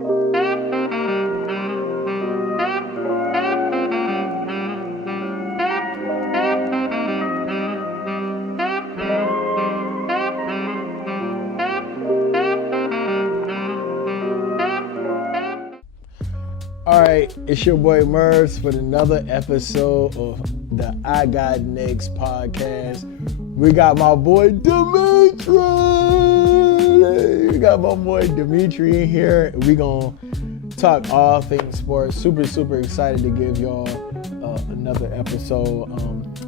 All right, it's your boy Mervs with another episode of the I Got Knicks podcast. We got my boy Dimitri. We got my boy Dimitri in here. We gonna talk all things sports. Super excited to give y'all another episode.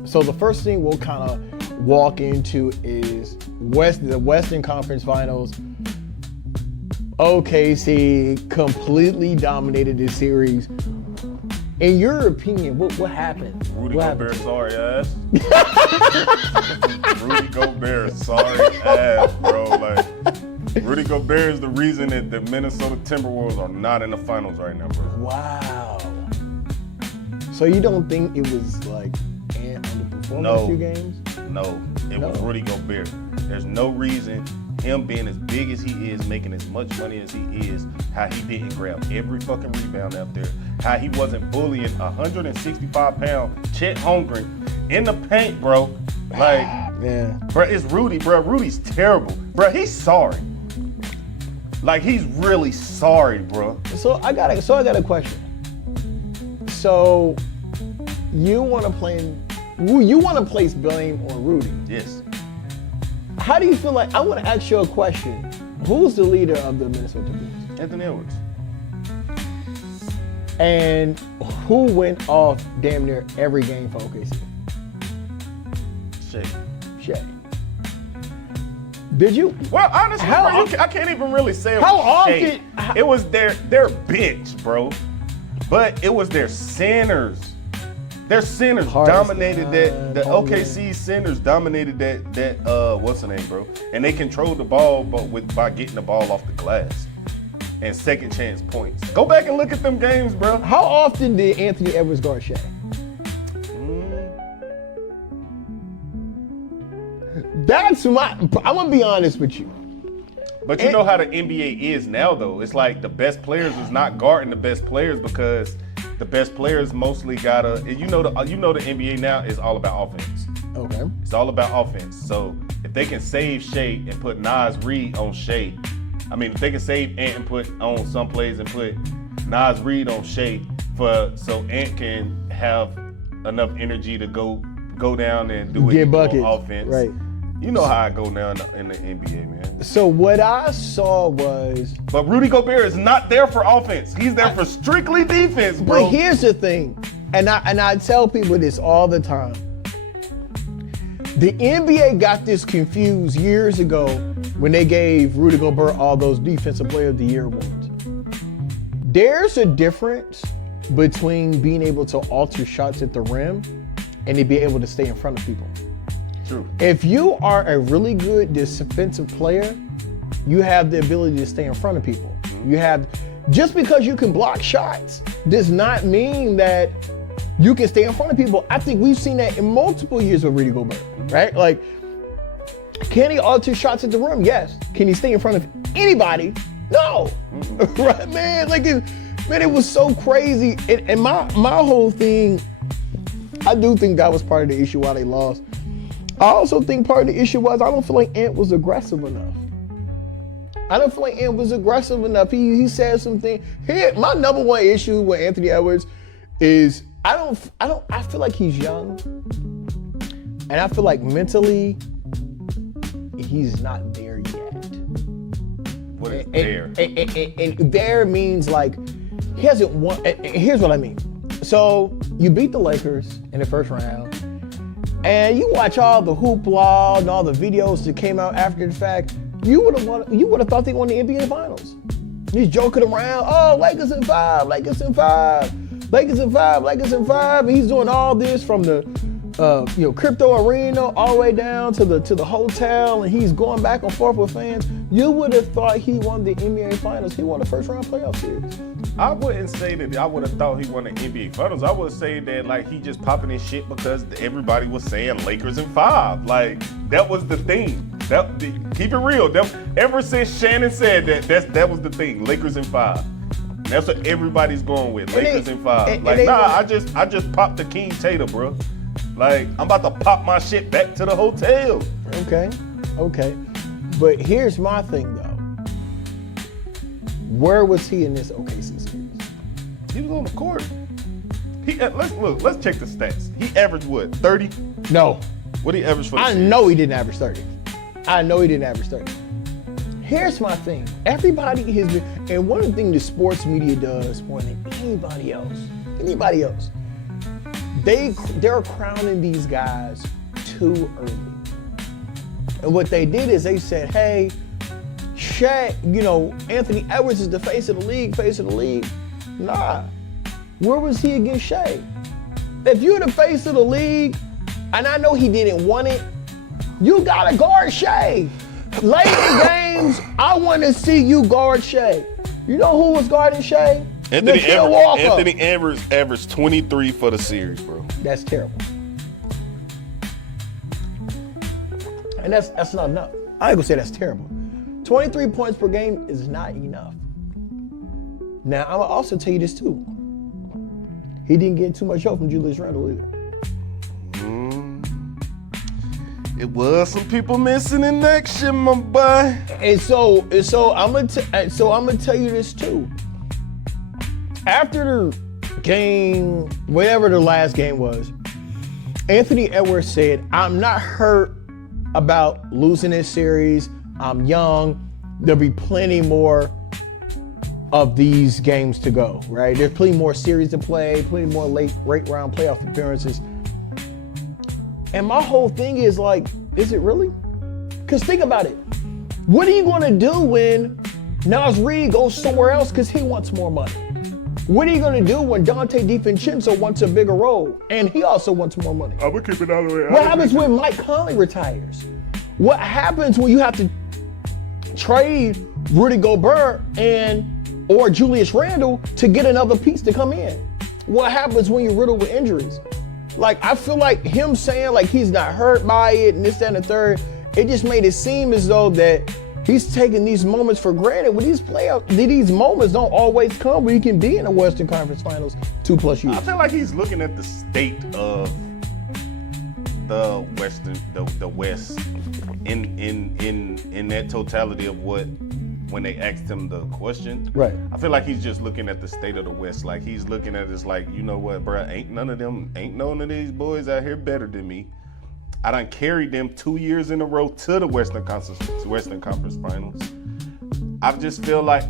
So the first thing we'll kind of walk into is the Western Conference Finals. OKC completely dominated this series. In your opinion, what happened? Rudy Gobert, sorry ass. Rudy Gobert, sorry ass, bro. Like, Rudy Gobert is the reason that the Minnesota Timberwolves are not in the finals right now, bro. Wow. So you don't think it was like Ant underperforming a few games? No, it was Rudy Gobert. There's no reason him being as big as he is, making as much money as he is, how he didn't grab every fucking rebound out there, how he wasn't bullying 165-pound Chet Holmgren in the paint, bro. Like, yeah, bro, it's Rudy, bro. Rudy's terrible, bro. He's sorry. Like, he's really sorry, bro. So I got a question. So you want to place blame on Rudy? Yes. How do you feel like? I want to ask you a question. Who's the leader of the Minnesota Timberwolves? Anthony Edwards. And who went off damn near every game for OKC? Shea. Did you? Well, honestly, bro, I can't even really say it was Shea. It was their bench, bro. But it was their centers. Their centers dominated that. The OKC centers dominated that. What's the name, bro? And they controlled the ball, but by getting the ball off the glass and second chance points. Go back and look at them games, bro. How often did Anthony Edwards guard Shea? I'm gonna be honest with you. But you know how the NBA is now, though. It's like the best players is not guarding the best players because the best players mostly gotta. You know the NBA now is all about offense. Okay. It's all about offense. So if they can save Shea and put Nas Reed on Shea, if they can save Ant and put on some plays and put Nas Reed on Shea so Ant can have enough energy to go down and do it on offense. Right. You know how I go now in the NBA, man. So what I saw was... But Rudy Gobert is not there for offense. He's there for strictly defense, bro. But here's the thing, and I tell people this all the time. The NBA got this confused years ago when they gave Rudy Gobert all those Defensive Player of the Year awards. There's a difference between being able to alter shots at the rim and to be able to stay in front of people. True. If you are a really good defensive player, you have the ability to stay in front of people. Just because you can block shots does not mean that you can stay in front of people. I think we've seen that in multiple years with Rudy Gobert, right? Like, can he alter shots at the rim? Yes. Can he stay in front of anybody? No. Right, man? It was so crazy. And my whole thing, I do think that was part of the issue why they lost. I also think part of the issue was I don't feel like Ant was aggressive enough. He said something. Here, my number one issue with Anthony Edwards is I feel like he's young, and I feel like mentally he's not there yet. What is there? And there means like he hasn't won. And here's what I mean. So you beat the Lakers in the first round. And you watch all the hoopla and all the videos that came out after the fact, you would have thought they won the NBA Finals. He's joking around, oh, Lakers in 5, Lakers in 5, Lakers in 5, Lakers in 5. And he's doing all this from the crypto arena all the way down to the hotel, and he's going back and forth with fans. You would have thought he won the NBA Finals. He won the first round playoff series. I wouldn't say that I would have thought he won the NBA Finals. I would say that like he just popping his shit because everybody was saying Lakers in 5. Like that was the thing. Keep it real. Ever since Shannon said that was the thing. Lakers in 5. That's what everybody's going with. Lakers in 5. I just popped the King Tater, bro. Like, I'm about to pop my shit back to the hotel. Okay. But here's my thing, though. Where was he in this OKC series? He was on the court. Let's check the stats. He averaged what, 30? No. What did he average for the series? I know he didn't average 30. Here's my thing. Everybody has been, and one of the things the sports media does more than anybody else, they're crowning these guys too early. And what they did is they said, hey, Shaq, Anthony Edwards is the face of the league. Nah. Where was he against Shaq? If you're the face of the league, and I know he didn't want it, you gotta guard Shaq. Late in games, I want to see you guard Shaq. You know who was guarding Shaq? Anthony Edwards averaged 23 for the series, bro. That's terrible. And that's not enough. I ain't gonna say that's terrible. 23 points per game is not enough. Now, I'm gonna also tell you this too. He didn't get too much help from Julius Randle either. It was some people missing in action, my boy. And so I'm gonna tell you this too. After the game, whatever the last game was, Anthony Edwards said, "I'm not hurt about losing this series. I'm young. There'll be plenty more of these games to go, right? There's plenty more series to play, plenty more late round playoff appearances." And my whole thing is like, is it really? Because think about it. What are you going to do when Naz Reid goes somewhere else because he wants more money? What are you going to do when Dante DiVincenzo wants a bigger role and he also wants more money? I'm going to keep it all the way out. What happens when Mike Conley retires? What happens when you have to trade Rudy Gobert or Julius Randle to get another piece to come in? What happens when you're riddled with injuries? Like, I feel like him saying like he's not hurt by it and this, that, and the third, it just made it seem as though that he's taking these moments for granted. When these moments don't always come where you can be in the Western Conference Finals 2+ years. I feel like he's looking at the state of the West in that totality of what, when they asked him the question. Right. I feel like he's just looking at the state of the West. Like, he's looking at it like, you know what, bro, ain't none of these boys out here better than me. I done carried them 2 years in a row to the Western Conference Finals. I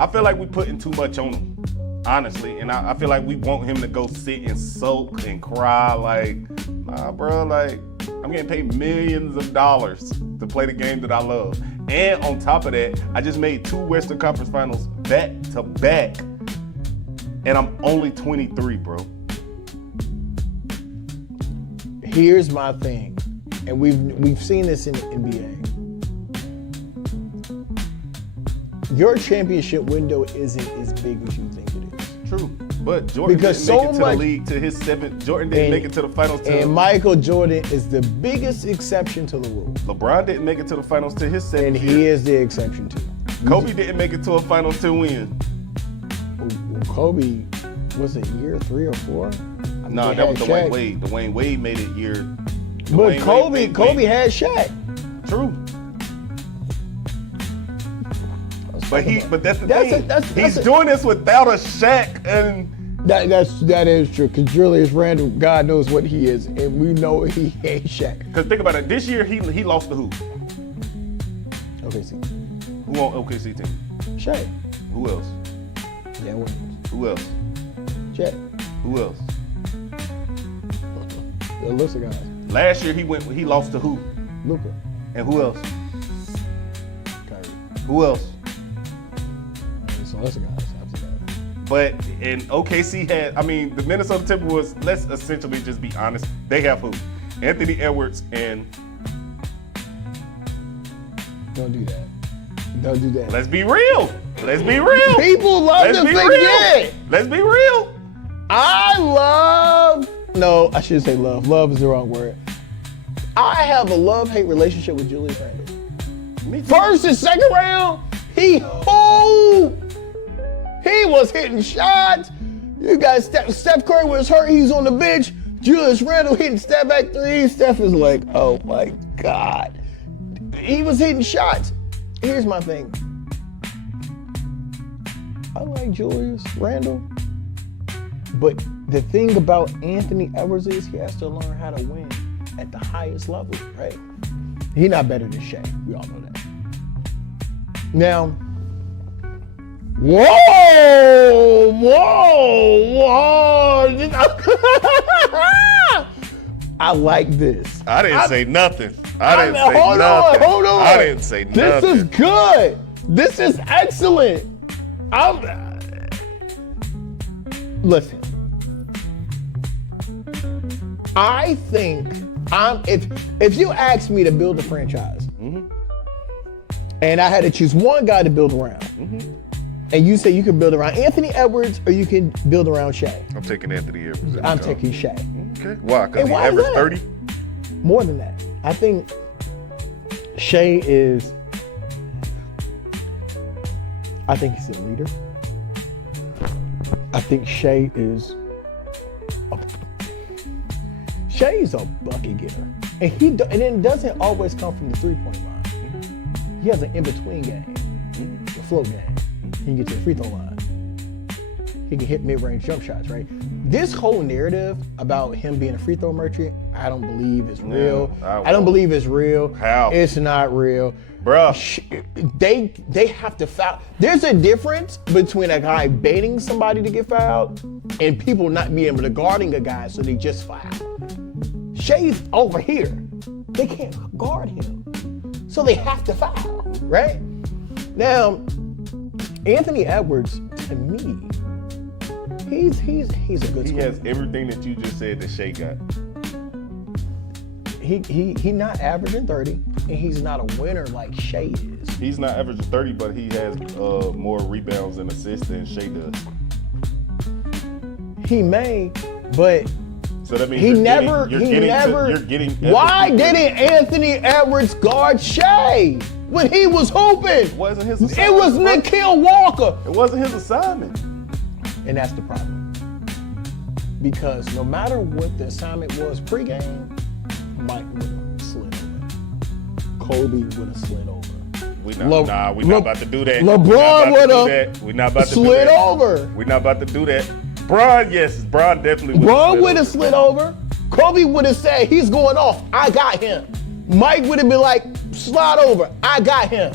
feel like we putting too much on him, honestly. And I feel like we want him to go sit and sulk and cry like, nah, bro, like, I'm getting paid millions of dollars to play the game that I love. And on top of that, I just made 2 Western Conference Finals back to back. And I'm only 23, bro. Here's my thing. And we've seen this in the NBA. Your championship window isn't as big as you think it is. True. But Jordan didn't make it to the league to his 7th. Jordan didn't make it to the finals to. And Michael Jordan is the biggest exception to the rule. LeBron didn't make it to the finals to his 7th. And he is the exception too. Kobe didn't make it to a finals to win. Kobe, was it year 3 or 4? No, that was Dwayne Wade. Dwayne Wade made it year. But Kobe had Shaq. True. But that's the thing. He's doing this without a Shaq, and that is true. Because Julius Randle, God knows what he is, and we know he ain't Shaq. Because think about it. This year he lost to who? OKC. Who on OKC team? Shaq. Who else? Yeah, Williams. Who else? Shaq. Who else? The list of guys. Last year he lost to who? Luka. And who else? Kyrie. Who else? So list of guys. But in OKC the Minnesota Timberwolves, let's essentially just be honest, they have who? Anthony Edwards and... Don't do that. Don't do that. Let's be real. Let's be real. People love to forget. Let's be real. No, I shouldn't say love. Love is the wrong word. I have a love-hate relationship with Julius Randle. Me too. First and second round, He was hitting shots. You got Steph Curry was hurt. He's on the bench. Julius Randle hitting step back three. Steph is like, oh my God. He was hitting shots. Here's my thing. I like Julius Randle. But the thing about Anthony Edwards is he has to learn how to win at the highest level, right? He's not better than Shea. We all know that. Now, whoa! I like this. I didn't say nothing. Hold on. I didn't say nothing. This is good. This is excellent. Listen. I think if you asked me to build a franchise, and I had to choose one guy to build around, and you say you can build around Anthony Edwards or you can build around Shea. I'm taking Anthony Edwards. I'm taking Shea. Okay. Why? Because he averaged 30? More than that. I think Shea is. I think he's a leader. I think Shea is. Shea's a bucket getter, and it doesn't always come from the three-point line. He has an in-between game, a float game. He can get to the free throw line. He can hit mid-range jump shots, right? This whole narrative about him being a free throw merchant, I don't believe is real. I don't believe it's real. How? It's not real. Bruh. They have to foul. There's a difference between a guy baiting somebody to get fouled and people not being able to guarding a guy so they just foul. Shea's over here. They can't guard him. So they have to foul, right? Now, Anthony Edwards, to me, he's a good scorer. He has everything that you just said that Shea got. He not averaging 30, and he's not a winner like Shea is. He's not averaging 30, but he has more rebounds and assists than Shea does. He may, but so that means he you're never. getting. Why didn't Anthony Edwards guard Shea when he was hooping? It wasn't his assignment. It was Nikhil Walker. It wasn't his assignment. And that's the problem. Because no matter what the assignment was pregame, Mike would have slid over. Kobe would have slid over. We're not about to do that. LeBron would have We're not about to slid over. We're not about to do that. Bron definitely would have Bron would have slid over. Kobe would have said, he's going off. I got him. Mike would have been like, slide over. I got him.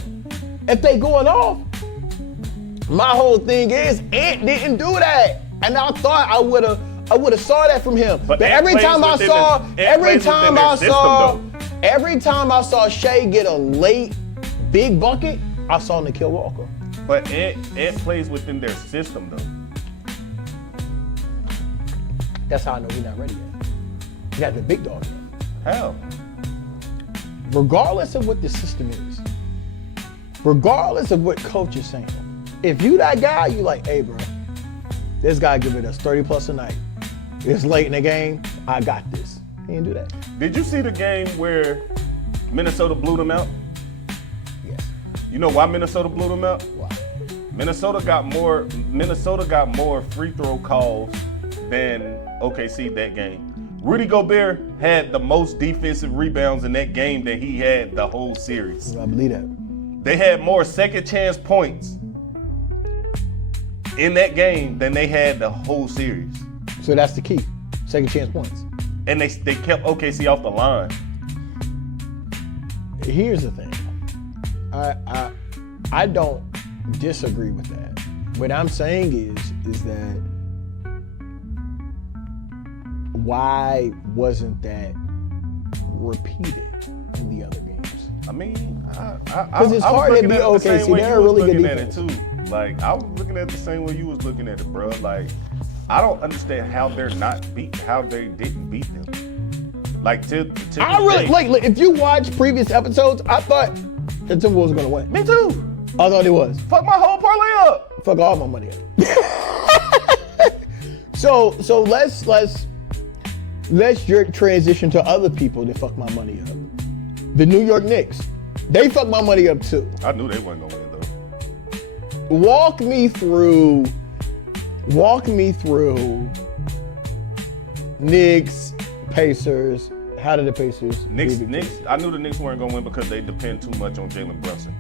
If they going off, my whole thing is Ant didn't do that. And I thought I would have saw that from him. But every time I saw Shea get a late big bucket, I saw Nikhil Walker. But Ant plays within their system though. That's how I know he's not ready yet. He got the big dog yet. How? Regardless of what the system is, regardless of what coach is saying, if you that guy, you like, hey bro, this guy giving us 30 plus a night. It's late in the game, I got this. He didn't do that. Did you see the game where Minnesota blew them out? Yes. You know why Minnesota blew them out? Why? Minnesota got more free throw calls than OKC that game. Rudy Gobert had the most defensive rebounds in that game than he had the whole series. I believe that. They had more second chance points in that game than they had the whole series. So that's the key, second chance points. And they kept OKC off the line. Here's the thing. I don't disagree with that. What I'm saying is that why wasn't that repeated in the other games? I mean, because it's hard to be OKC. They're a really good defense. Like, I was looking at it the same way you was looking at it, bro. Like, I don't understand how they didn't beat them. Like, I really like if you watch previous episodes, I thought the Timberwolves were gonna win. Me too. I thought it was. Fuck my whole parlay up. Fuck all my money up. So let's transition to other people that fuck my money up. The New York Knicks. They fucked my money up too. I knew they weren't gonna win though. walk me through Knicks, Pacers. How did the Pacers? Knicks. I knew the Knicks weren't gonna win because they depend too much on Jalen Brunson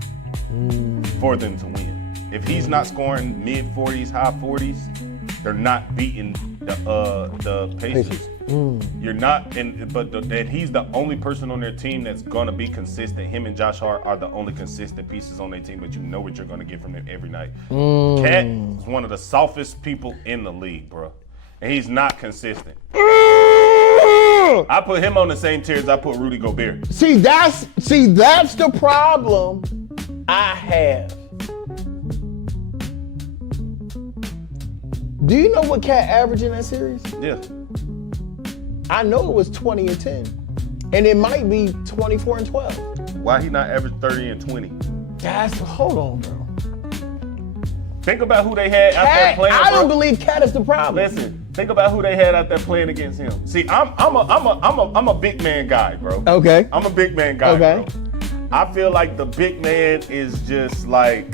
for them to win. If he's not scoring mid 40s, high 40s, they're not beating the Pacers. You're not, that he's the only person on their team that's gonna be consistent. Him and Josh Hart are the only consistent pieces on their team, but you know what you're gonna get from him every night. Cat is one of the softest people in the league, bro, and he's not consistent. I put him on the same tier as I put Rudy Gobert. See, that's the problem I have. Do you know what Cat averaged in that series? Yeah. I know it was 20 and 10. And it might be 24 and 12. Why he not average 30 and 20? Hold on, bro. Think about who they had out there playing. I don't believe Cat is the problem. Listen, think about who they had out there playing against him. See, I'm a big man guy, bro. Okay. I'm a big man guy, bro. I feel like the big man is just like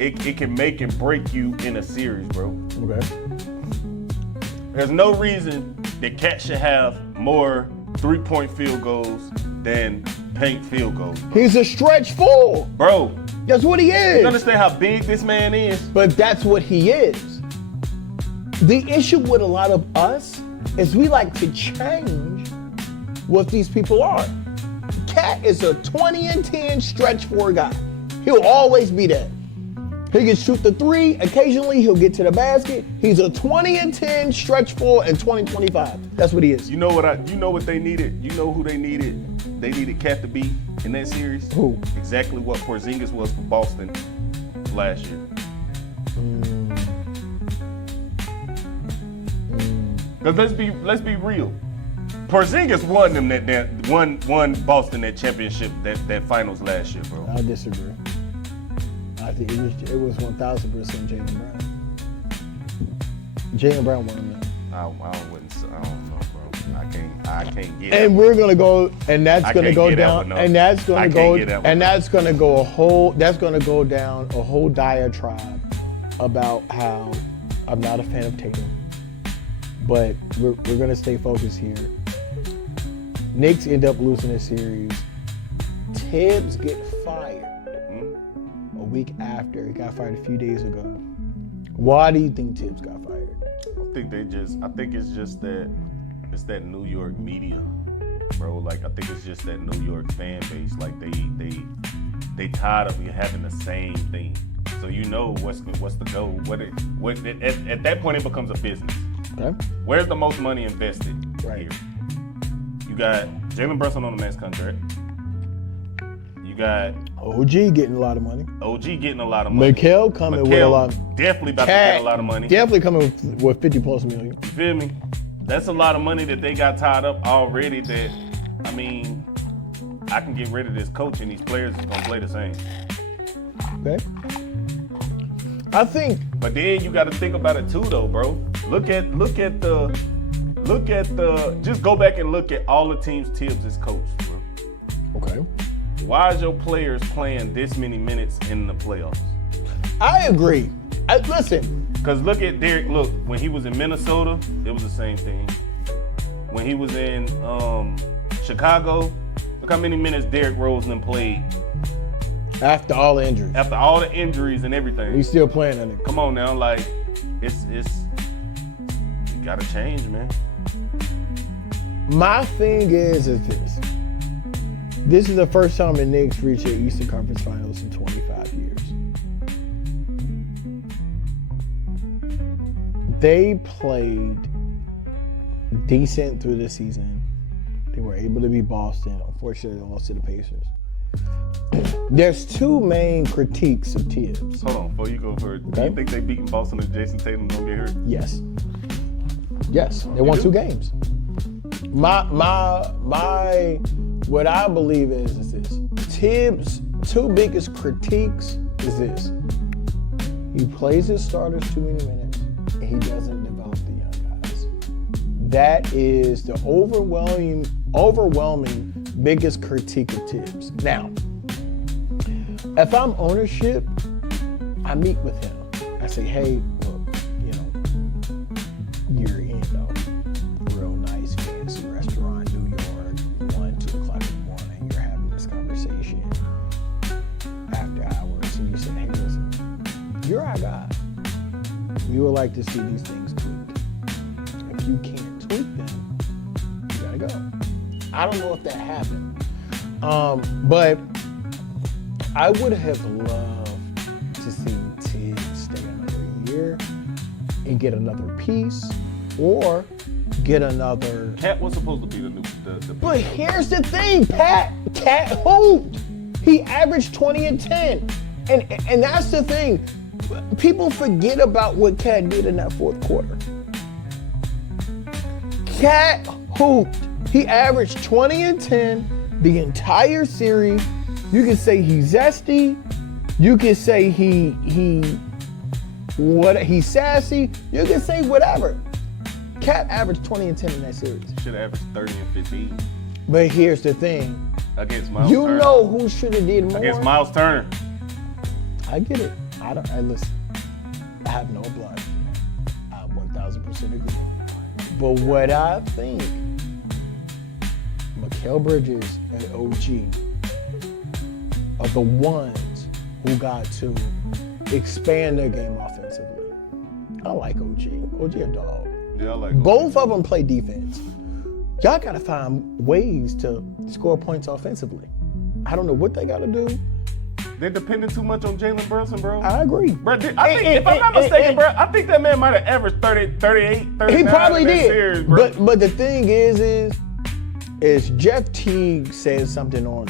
it can make and break you in a series, bro. Okay. There's no reason that Cat should have more 3-point field goals than paint field goals. He's a stretch four. Bro. That's what he is. You understand how big this man is? But that's what he is. The issue with a lot of us is we like to change what these people are. Cat is a 20 and 10 stretch four guy. He'll always be that. He can shoot the three. Occasionally, he'll get to the basket. He's a 20 and 10 stretch four and 20-25. That's what he is. You know what they needed? You know who they needed? They needed Cat to be in that series. Who? Exactly what Porzingis was for Boston last year. Because let's be real. Porzingis won them won Boston that championship, that finals last year, bro. I disagree. I think it was 1,000% Jaylen Brown. Jaylen Brown won them. I don't know, bro. I can't get. And we're gonna go, and that's gonna go down, and that's gonna go, and that's gonna go down a whole diatribe about how I'm not a fan of Tatum, but we're gonna stay focused here. Knicks end up losing this series. Thibs get fired a week after. He got fired a few days ago. Why do you think Thibs got fired? I think it's just that it's that New York media, bro. Like, I think it's just that New York fan base. Like, they tired of having the same thing. So you know what's the goal? At that point it becomes a business. Okay. Where's the most money invested Right. here? You got Jalen Brunson on the max contract. You got OG getting a lot of money. OG getting a lot of money. Mikal coming with a lot. Definitely about to get a lot of money. Definitely coming with 50+ million. You feel me? That's a lot of money that they got tied up already. That, I mean, I can get rid of this coach and these players is gonna play the same. Okay. I think. But then you got to think about it too, though, bro. Look at the. Just go back and look at all the teams Thibs has coached, bro. Okay. Why is your players playing this many minutes in the playoffs? I agree. Listen. Because look at Derek. Look, when he was in Minnesota, it was the same thing. When he was in Chicago, look how many minutes Derrick Rose and them played. After all the injuries. After all the injuries and everything. He's still playing that nigga. Come on now, like, it's you gotta change, man. My thing is this. This is the first time the Knicks reached the Eastern Conference Finals in 25 years. They played decent through the season. They were able to beat Boston. Unfortunately, they lost to the Pacers. There's two main critiques of Thibs. Hold on, before you go further, Okay. do you think they beating Boston and Jason Tatum don't get hurt? Yes. Yes, they won 2 games. What I believe is this. Thibs' 2 biggest critiques is this. He plays his starters too many minutes and he doesn't develop the young guys. That is the overwhelming biggest critique of Thibs. Now, if I'm ownership, I meet with him. I say, hey, look, you know, you're in a real nice fancy restaurant, New York, 1, 2 o'clock in the morning. You're having this conversation after hours, and you say, hey, listen, you're our guy. You would like to see these things tweaked. If you can't tweak them, you gotta go. I don't know if that happened, but I would have loved to see Thibs stay another year and get another piece, or get another. Cat was supposed to be the new. But here's the thing, Cat hooped. He averaged 20 and 10, and that's the thing. People forget about what Cat did in that fourth quarter. Cat hooped. He averaged 20 and 10 the entire series. You can say he's zesty. You can say he's sassy. You can say whatever. Cat averaged 20 and 10 in that series. Should have averaged 30 and 15. But here's the thing. Against Miles Turner. You know who should have did more? Against Miles Turner. I get it. I listen. I have no blush. I 1,000% agree. But what I think, Mikal Bridges and OG are the ones who got to expand their game offensively. I like OG. OG a dog. Yeah, I like OG. Both of them play defense. Y'all gotta find ways to score points offensively. I don't know what they gotta do. They're depending too much on Jalen Brunson, bro. I agree. Bro, I think, if I'm not mistaken, bro, I think that man might have averaged 30, 38, 39 He probably in that did. series, bro. But the thing is Jeff Teague said something on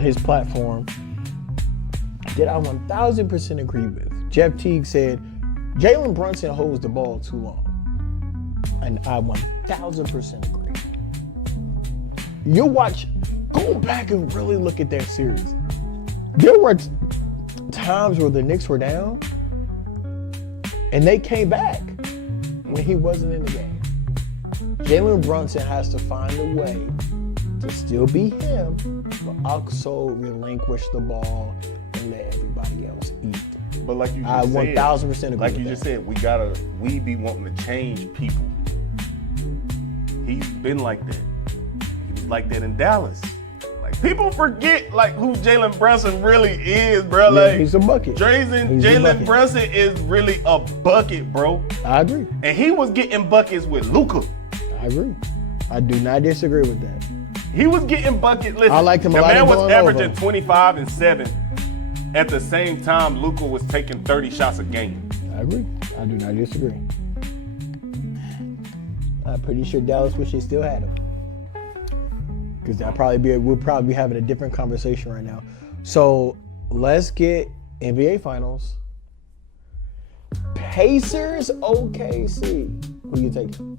his platform that I 1,000% agree with. Jeff Teague said, Jalen Brunson holds the ball too long. And I 1,000% agree. Go back and really look at that series. There were times where the Knicks were down, and they came back when he wasn't in the game. Jalen Brunson has to find a way to still be him, but also relinquish the ball and let everybody else eat. But like you just I said, 1,000% agree like with you that. just said, we be wanting to change people. He's been like that. He was like that in Dallas. Like people forget like who Jalen Brunson really is, bro. Yeah, like he's a bucket. Jalen Brunson is really a bucket, bro. I agree. And he was getting buckets with Luka. I agree. I do not disagree with that. He was getting buckets. Listen, I liked him a the lot man in was Villanova. averaging 25 and 7. At the same time, Luka was taking 30 shots a game. I agree. I do not disagree. I'm pretty sure Dallas wish they still had him. Because we'll probably be having a different conversation right now. So let's get NBA Finals. Pacers, OKC. Who you taking?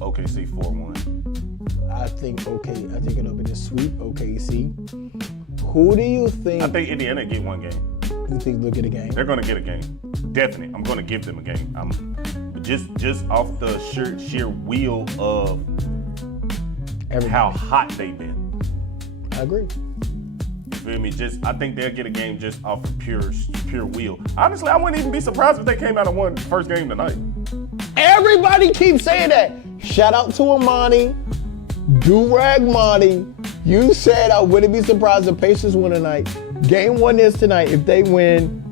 OKC 4-1. I think it'll be the sweep, OKC. Who do you think? I think Indiana get one game. You think they'll get a game? They're going to get a game. Definitely. I'm going to give them a game. Just off the sheer wheel of how hot they've been. I agree. You feel me? I think they'll get a game just off of pure wheel. Honestly, I wouldn't even be surprised if they came out and won the first game tonight. Everybody keeps saying that. Shout out to Amani, Do-Rag Monty. You said I wouldn't be surprised if Pacers win tonight. Game 1 is tonight. If they win,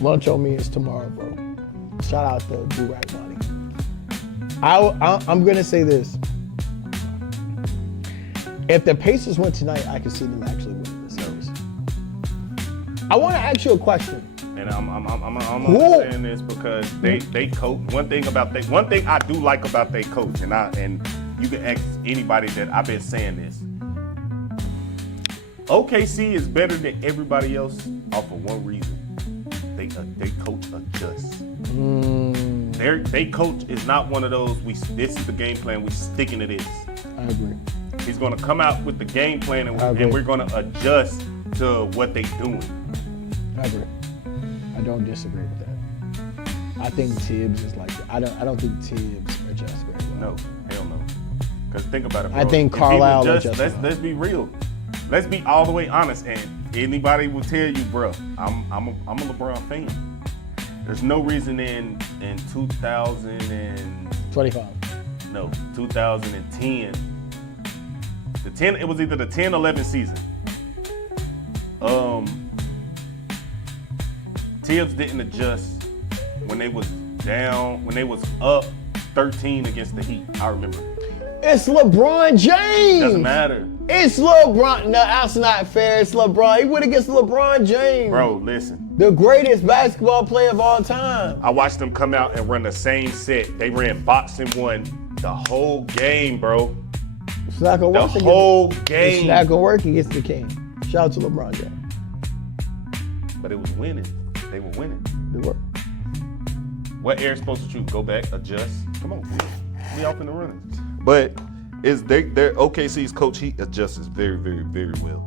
lunch on me is tomorrow, bro. Shout out to Do-Rag Monty. I'm going to say this. If the Pacers win tonight, I can see them actually winning the series. I want to ask you a question. And I'm saying this because they coach. One thing I do like about they coach, and you can ask anybody that I've been saying this. OKC is better than everybody else off of one reason. They coach adjusts. They coach is not one of those. This is the game plan. We sticking to this. I agree. He's going to come out with the game plan, and we're going to adjust to what they doing. I agree. I don't disagree with that. I think Thibs is like that. I don't think Thibs adjusts very well. No, hell no. Because think about it, bro. I think Carlisle adjusts. Let's be real. Let's be all the way honest. And anybody will tell you, bro, I'm a LeBron fan. There's no reason in 2025. No, 2010. It was either the 10-11 season. Thibs didn't adjust when they was down, when they was up 13 against the Heat. I remember. It's LeBron James. Doesn't matter. It's LeBron. No, that's not fair. It's LeBron. He went against LeBron James. Bro, listen. The greatest basketball player of all time. I watched them come out and run the same set. They ran box and one the whole game, bro. It's not gonna work. The whole game. It's not gonna work against the King. Shout out to LeBron James. But it was winning. They were winning. They were. What Eric's supposed to shoot? Go back, adjust. Come on, we off in the running. But their OKC's coach, he adjusts very, very, very well.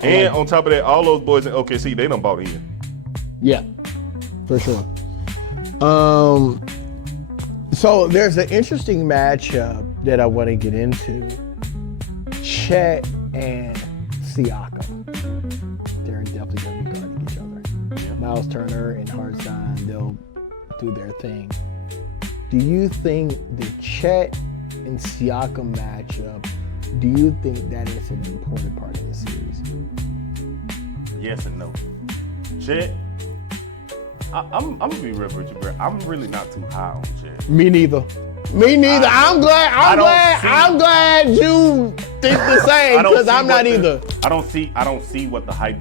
And on top of that, all those boys in OKC, they done bought in. Yeah, for sure. So there's an interesting matchup that I want to get into. Chet and Siakam. They're definitely going to be guarding each other. Yeah. Miles Turner and Hartenstein, they'll do their thing. Do you think the Chet and Siakam matchup, do you think that is an important part of the series? Yes and no. Chet, I'm gonna be real with you, bro. I'm really not too high on Chet. Me neither. I'm glad you think the same because I'm not either. I don't see what the hype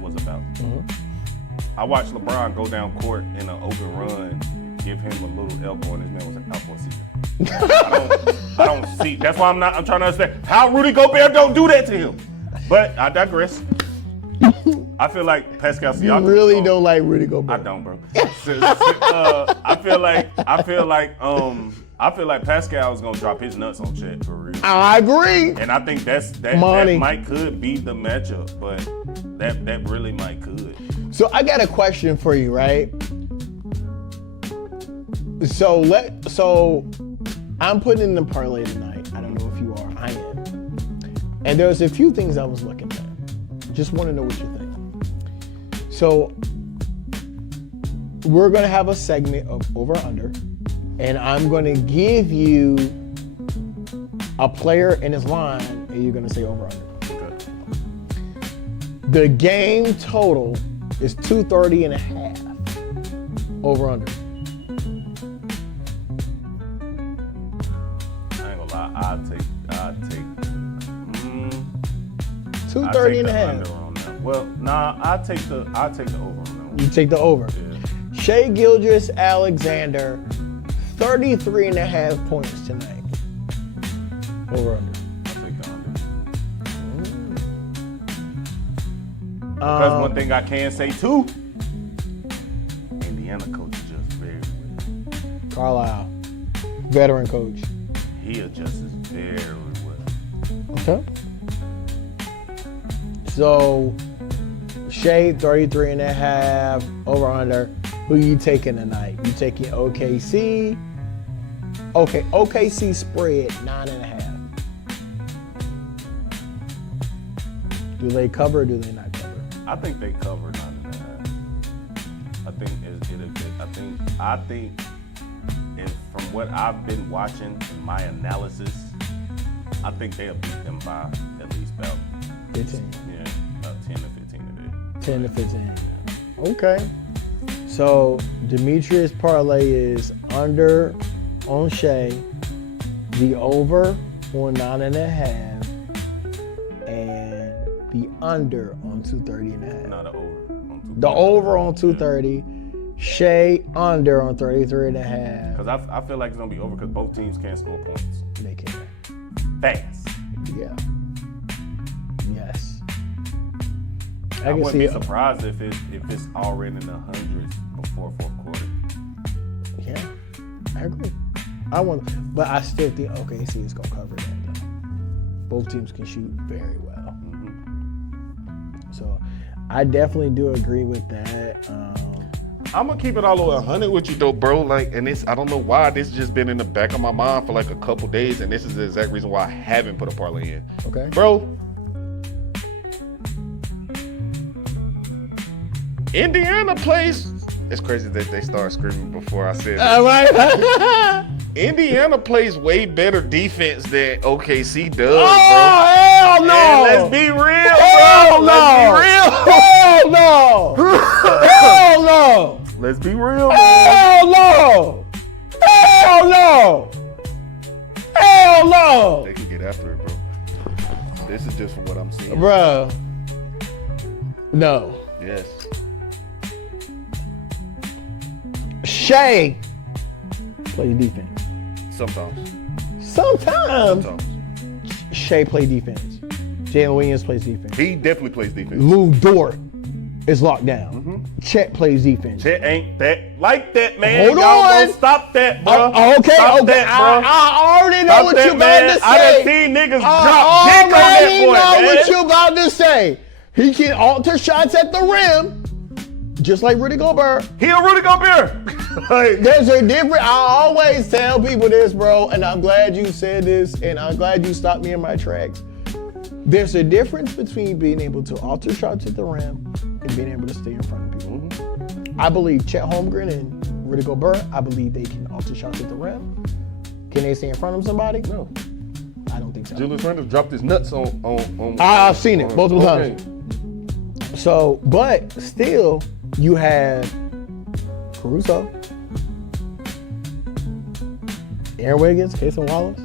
was about. Mm-hmm. I watched LeBron go down court in an open run, give him a little elbow, and his man was like, out for a season. I don't see. That's why I'm trying to understand how Rudy Gobert don't do that to him. But I digress. I feel like Pascal Siakam. You really don't like Rudy Gobert. I don't, bro. I feel like Pascal is gonna drop his nuts on Chet for real. I agree. And I think that might could be the matchup, but that really might could. So I got a question for you, right? So I'm putting in the parlay tonight. I don't know if you are. I am. And there's a few things I was looking at. Just want to know what you think. So we're going to have a segment of over under, and I'm going to give you a player and his line, and you're going to say over under. Okay. The game total is 230.5. Over under. I ain't gonna lie, I'd take 230.5. Well, nah, I'll take the over on that one. You take the over. Yeah. Shai Gilgeous-Alexander, 33.5 points tonight. Over under. I'll take the under. Because one thing I can say too, Indiana coach adjusts very well. Carlisle, veteran coach. He adjusts very well. Okay. So, Shai, 33.5, over under. Who you taking tonight? You taking OKC? Okay, OKC spread 9.5. Do they cover or do they not cover? I think they cover 9.5. I think if from what I've been watching in my analysis, I think they'll beat them by at least about 15. Yeah, about 10 to 15 today. 10 to 15. Yeah. Okay. So Demetrius' parlay is under on Shai, the over on 9.5, and the under on 230.5. No, the over on 230. The over on 230. Shai under on 33.5. Because I feel like it's gonna be over because both teams can't score points. They can. Fast. Yeah. Yes. I wouldn't be surprised if it's already in the hundreds before fourth quarter. Yeah, I agree. But I still think OKC is gonna cover that though. Both teams can shoot very well. Mm-hmm. So I definitely do agree with that. I'm gonna keep it all the way 100 with you though, bro. Like, and I don't know why this just been in the back of my mind for like a couple days, and this is the exact reason why I haven't put a parlay in. Okay, bro. Indiana plays It's crazy that they started screaming before I said All that. right. Indiana plays way better defense than OKC does, Oh, bro. hell no. And let's be real, Hell bro. no. Hell no. Let's be real. Hell no. Hell no. Hell no. They can get after it, bro. This is just from what I'm seeing. Bruh. No. Yes. Shea plays defense. Sometimes. Sometimes Shea plays defense. Jalen Williams plays defense. He definitely plays defense. Lou Dort is locked down. Chet plays defense. Chet ain't that like that, man. Hold Y'all on. Gonna stop that, bro. Okay, Stop okay. that, bro. I already know Stop what that, you about man. to say. I done seen niggas drop dick on I that already boy, know man. what you about to say. He can alter shots at the rim, just like Rudy Gobert. He a Rudy Gobert. Like, There's a different. I always tell people this, bro, and I'm glad you said this, and I'm glad you stopped me in my tracks. There's a difference between being able to alter shots at the rim and being able to stay in front of people. I believe Chet Holmgren and Rudy Gobert, I believe they can alter shots at the rim. Can they stay in front of somebody? No. I don't think so. Julius Randle dropped his nuts on I've seen it multiple okay. times. So, but still, you have Caruso, Aaron Wiggins, Casey Wallace.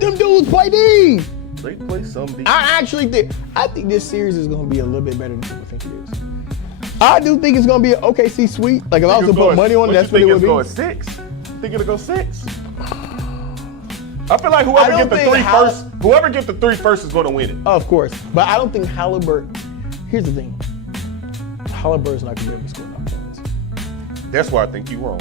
Them dudes play D. They play some defense. I think this series is going to be a little bit better than people think it is. I do think it's going to be an OKC sweep. Like if I was to put money on it, that's what it would be. Going 6? Think it'll go 6? I feel like whoever gets the three first is going to win it. Of course, but I don't think Halliburton. Here's the thing. Halliburton's not going to be able to score enough points. That's why I think you're wrong.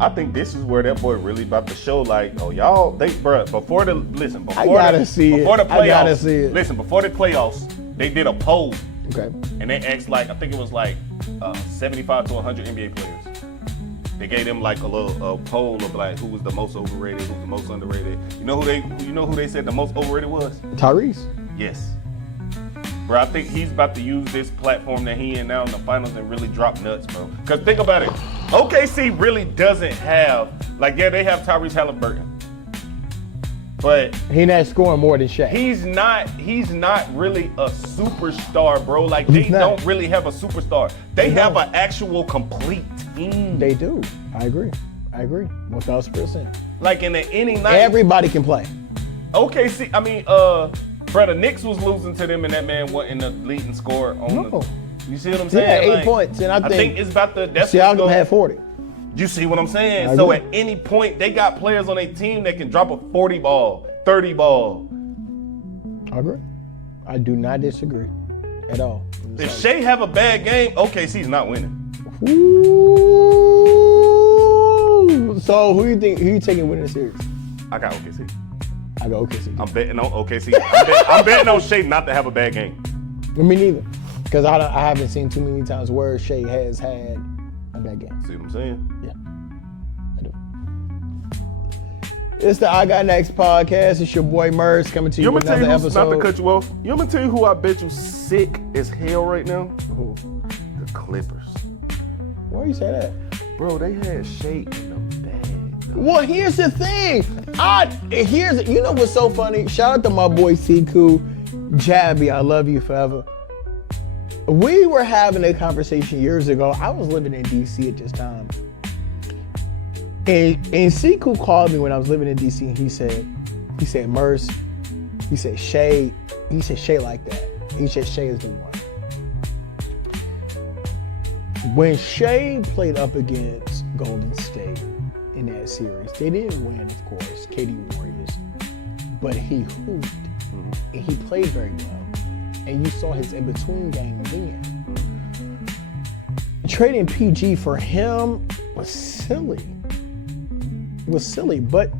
I think this is where that boy really about to show, like, oh, y'all, before the playoffs. I gotta see it. Listen, before the playoffs, they did a poll. Okay. And they asked, like, I think it was like 75 to 100 NBA players. They gave them like a little poll of like who was the most overrated, who's the most underrated. You know who they said the most overrated was? Tyrese. Yes. Bro, I think he's about to use this platform that he in now in the finals and really drop nuts, bro. Because think about it. OKC really doesn't have, like, yeah, they have Tyrese Halliburton. But he not scoring more than Shaq. He's not really a superstar, bro. Like, they don't really have a superstar. They have an actual complete team. They do. I agree. 1,000%. Like, in any night. Everybody can play. OKC, bro, the Knicks was losing to them and that man wasn't the leading scorer on the. You see what I'm saying? He had 8 points, and I think it's about the. Siakam had 40. You see what I'm saying? So at any point, they got players on their team that can drop a 40 ball, 30 ball. I agree. I do not disagree at all. If Shea have a bad game, OKC's not winning. Ooh. So who you taking winning the series? I got OKC. I got OKC. I'm betting on OKC. I'm betting on Shea not to have a bad game. Me neither. Because I haven't seen too many times where Shea has had a bad game. See what I'm saying? Yeah, I do. It's the I Got Next podcast. It's your boy Merz coming to you with another episode. Not to cut you off. You want me to tell you who I bet you sick as hell right now? Who? The Clippers. Why you say that? Bro, they had Shea in the bag. Well, here's the thing. You know what's so funny? Shout out to my boy Siku, Jabby. I love you forever. We were having a conversation years ago. I was living in DC at this time. And Siku called me when I was living in DC and he said, Merz, he said Shea like that. He said Shea is the one. When Shea played up against Golden State in that series, they didn't win, of course, KD Warriors, but he hooped and he played very well. And you saw his in-between game then. Trading PG for him was silly. But,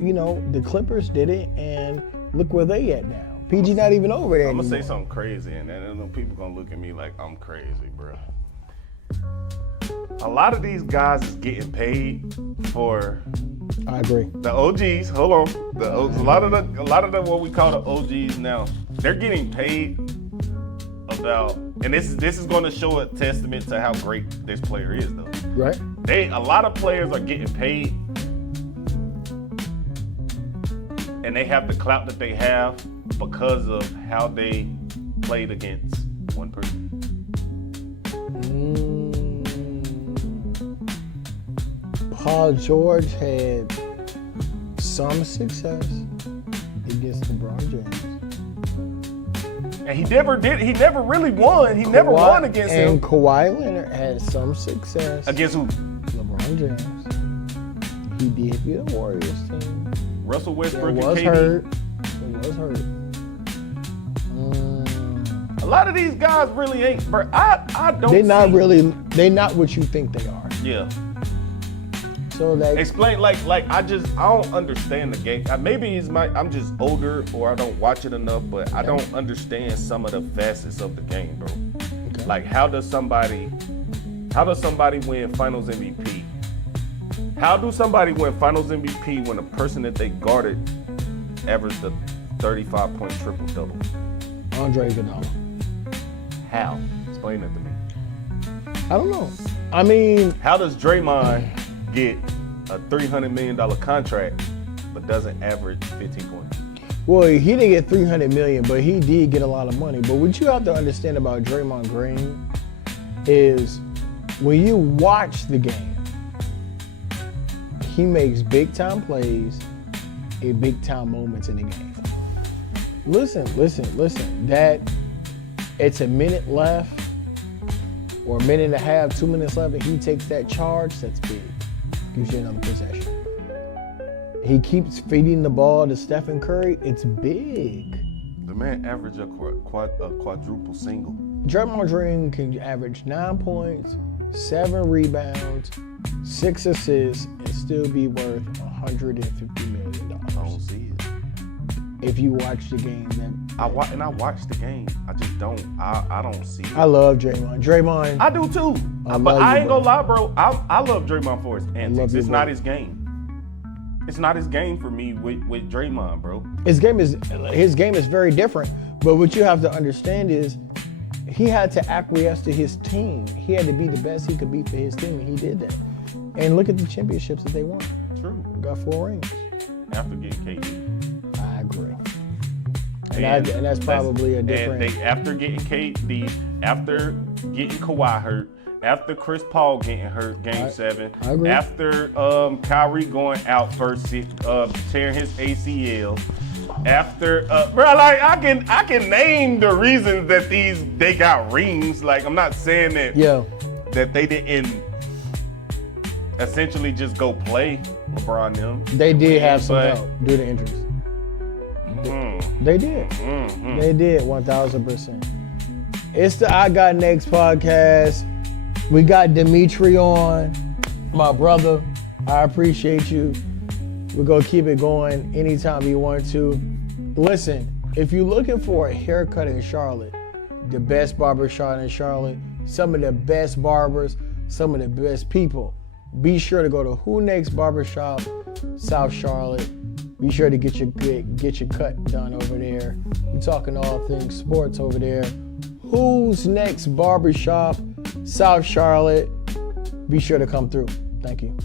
the Clippers did it, and look where they at now. PG not even over there anymore. I'm going to say something crazy, and then people going to look at me like I'm crazy, bro. A lot of these guys is getting paid for... I agree. The OGs, hold on. A lot of the what we call the OGs now, they're getting paid about And this is going to show a testament to how great this player is, though. Right. A lot of players are getting paid, and they have the clout that they have because of how they played against one person. Paul George had some success against LeBron James. And he never really won. He never won against him. And Kawhi Leonard had some success. Against who? LeBron James. He did beat the Warriors team. Russell Westbrook It and was KD. hurt. It was hurt. A lot of these guys really ain't, bro. I don't They're not what you think they are. Yeah. So that Explain, like I don't understand the game. Maybe I'm just older or I don't watch it enough, but I don't understand some of the facets of the game, bro. Okay. Like how does somebody win Finals MVP? How do somebody win Finals MVP when a person that they guarded averaged a 35-point triple-double? Andre Iguodala. How? Explain that to me. I don't know. I mean, How does Draymond get a $300 million contract but doesn't average 15 points? well, he didn't get $300 million, but he did get a lot of money. But what you have to understand about Draymond Green is when you watch the game, he makes big time plays in big time moments in the game. Listen. That it's a minute left or a minute and a half, 2 minutes left, and he takes that charge, that's big. Gives you another possession. He keeps feeding the ball to Stephen Curry, it's big. The man averaged a quadruple single. Draymond Green can average 9 points, 7 rebounds, 6 assists, and still be worth $150 million. I don't see it. If you watch the game, then I watched the game. I just don't. I don't see it. I love Draymond. Draymond. I do too. But I ain't gonna lie, bro. I love Draymond for his antics. It's not his game. It's not his game for me with Draymond, bro. His game is very different. But what you have to understand is he had to acquiesce to his team. He had to be the best he could be for his team, and he did that. And look at the championships that they won. True. Got 4 rings. After getting KD. I agree. And that's probably a different. And after getting KD, after getting Kawhi hurt, after Chris Paul getting hurt, Game 7, I agree. after Kyrie going out first, tearing his ACL, after bro, like I can name the reasons that they got rings. Like I'm not saying that that they didn't essentially just go play LeBron them. They did have some help due to injuries. They did. Mm-hmm. They did 1,000%. It's the I Got Next podcast. We got Dimitri on, my brother. I appreciate you. We're going to keep it going anytime you want to. Listen, if you're looking for a haircut in Charlotte, the best barbershop in Charlotte, some of the best barbers, some of the best people, be sure to go to Who Next Barbershop, South Charlotte. Be sure to get your cut done over there. We're talking all things sports over there. Who's Next Barbershop, South Charlotte. Be sure to come through. Thank you.